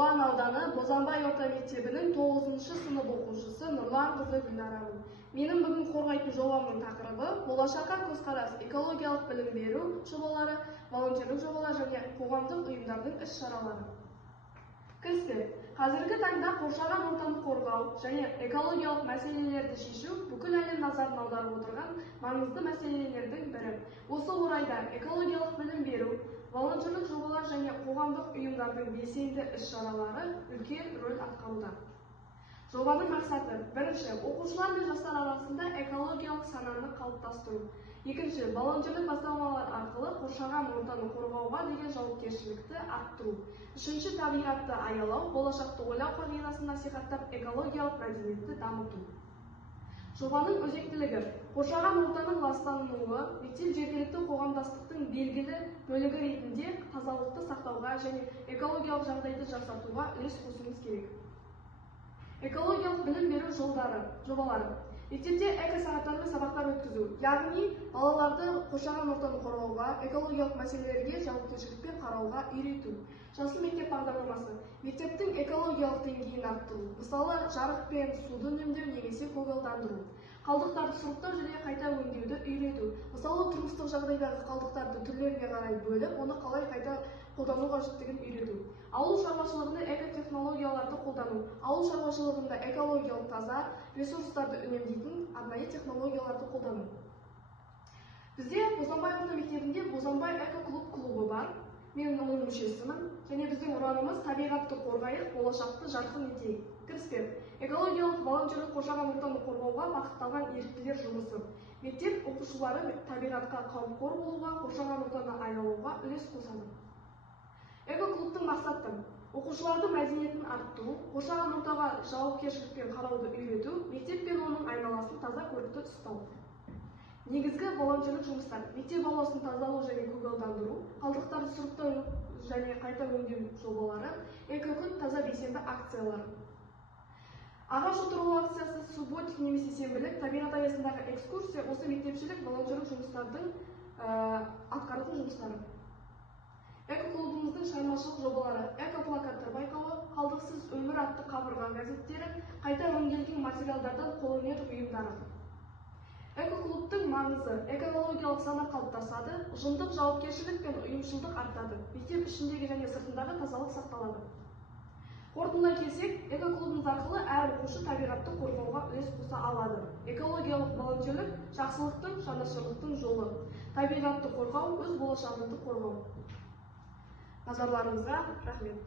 Ұлан ауданы Бозанбай орта мектебінің 9-шы сынып оқушысы Нұрлан қызы Гүлнарамын. Менің бүгін қорғайтын жобамның тақырыбы болашаққа көзқарас, экологиялық білім беру жобалары, волонтерлік жобалар және қоғамдық ұйымдардың іс-шаралары. Кіріспе. Қазіргі таңда қоршаған ортаны қорғау және экологиялық мәселелерді шешу бүкіл әлем назарын аударып отырған маңызды мәселелердің бірі. Осы орайда экологиялық білім беру, волонтерлік жобалар және қоғамдық ұйымдардың белсенді іс-шаралары үлкен рөл атқаруда. Жобаның мақсаты: бірінші, оқушылар мен жастар арасында экологиялық сананы қалыптастыру. Екінші, волонтерлік бастамалар арқылы қоршаған ортаны қорғауға деген жауапкершілікті арттыру. Үшінші, табиғатты аялау, болашақты ойлау қағидасын насихаттап, экологиялық мәдениетті дамыту. Жобаның өзектілігі: қоршаған ортаның ластануы мектеп жергілікті қоғамдастықтың белгілі бөлігі ретінде тазалықты сақтауға және экологиялық жағдайды жақсартуға үлес қосуымыз керек. Экологиялық білім беру жобалары. Мектепте эко-сағаттар мен сабақтар өткізу, яғни балаларды қоршаған ортаны қорғауға, экологиялық мәселелерге жауапкершілікпен қарауға үйрету. Жасыл мектеп бағдарламасы. Мектептің экологиялық деңгейін арттыру, мысалы, жарық пен суды үнемдеу немесе көгалдандыру. Қалдықтарды сұрыптау және қайта өңдеуді үйрету. Мысалы, тұрмыстық жағдайдағы қалдықтарды түрлеріне қарай бөліп, оны қалай қайта қолдану қажеттігін үйрету. Ауыл шаруашылығында экотехнологияларды қолдану. Ауыл шаруашылығында экологиялық таза ресурстарды үнемдейтін арнайы технологияларды қолдану. Бізде Бозанбай орта мектебінде Бозанбай эко-клубы бар. Мен оның мүшесімін. Және біздің ұранымыз: табиғатты қорғайық, болашақты жарқын етейік. Кіріспе. Экологиялық волонтерлік қоршаған ортаны қорғауға бағытталған еріктілер жұмысы. Мектеп оқушылары табиғатқа қамқор болуға, қоршаған ортаны аялауға үлес қосады. Эко-клубтың мақсаты: оқушылардың мәдениетін арттыру, қоршаған ортаға жауапкершілікпен қарауды үйрету, мектеп пен оның айналасын таза көрікті ұстау. Негізгі волонтерлік жұмыстар: мектеп ауласын тазалау және көгалдандыру, қалдықтарды сұрыптау және қайта өңдеу жобалары, эко-күн таза белсенді акциялары. Ағаш отыру акциясы, субботник немесе сенбілік, табиғат аясындағы экскурсия осы мектепшілік волонтерлік жұмыстардың атқаратын жұмыстары. Эко-клубымыздың шығармашылық жобалары: эко-плакаттар байқауы, қалдықсыз өмір атты қабырға газеттері, қайта өңделген материалдардан қолөнер бұйымдары. Эко-клубтың маңызы: экологиялық сана қалыптасады, ұжымдық жауапкершілік пен ұйымшылдық артады, мектеп ішіндегі және сыртындағы тазалық сақталады. Қорытындылай келсек, эко-клубымыз арқылы әр оқушы табиғатты қорғауға үлес қоса алады. Экологиялық волонтерлік жақсылықтың, жанашырлықтың жолы. Табиғатты қорғау, өз болашағыңды қорғау. Назарларыңызға рахмет.